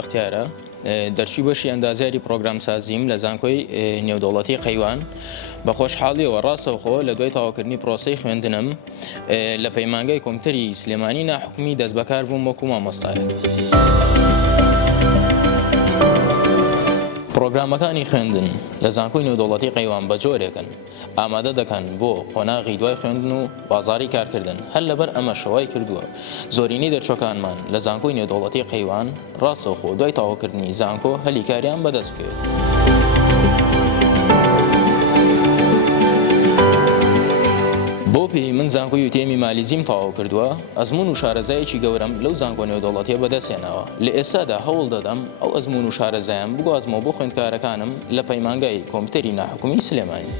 بەختیارە دەرچوو بەشی ئەندازیاری پرۆگرام سازیم لە زانکۆی نێودەوڵەتی قەیوان بە خۆشحاڵیەوە ڕاستەوخۆ لە دوای تەواوکردنی پرۆسەی خوێندنم لە پەیمانگای کۆمپیوتەری سلێمانی ناحکومی دەست بەکار بووم وەکو مامۆستایە. پرۆگرامەکانی خوێندن لە زانکۆی نێودەوڵەتی قەیوان بە جۆرێکن ئامادە دەکەن بۆ قۆناغی دوای خوێندن و بازاری کارکردن. هەر لەبەر ئەمە شەوای کردووە زۆرینەی دەرچوەکانمان لە زانکۆی نێودەوڵەتی قەیوان ڕاستەوخۆ دوای تەواوکردنی زانکۆ هەلیکاریان بەدەست بکەوێت. بۆ پێی من زانکۆی UTM مالیزیم تەواو کردووە، ئەزمون و شارەزایەکی گەورەم لەو زانکۆ نێودەوڵەتیە بەدەستێنەوە. لە ئێستادا هەوڵ دەدەم ئەو ئەزمون و شارەزایان بگوازمەوە بۆ خوێندکارەکانم لە پەیمانگای کۆمپیوتەری ناحکومی سلێمانی.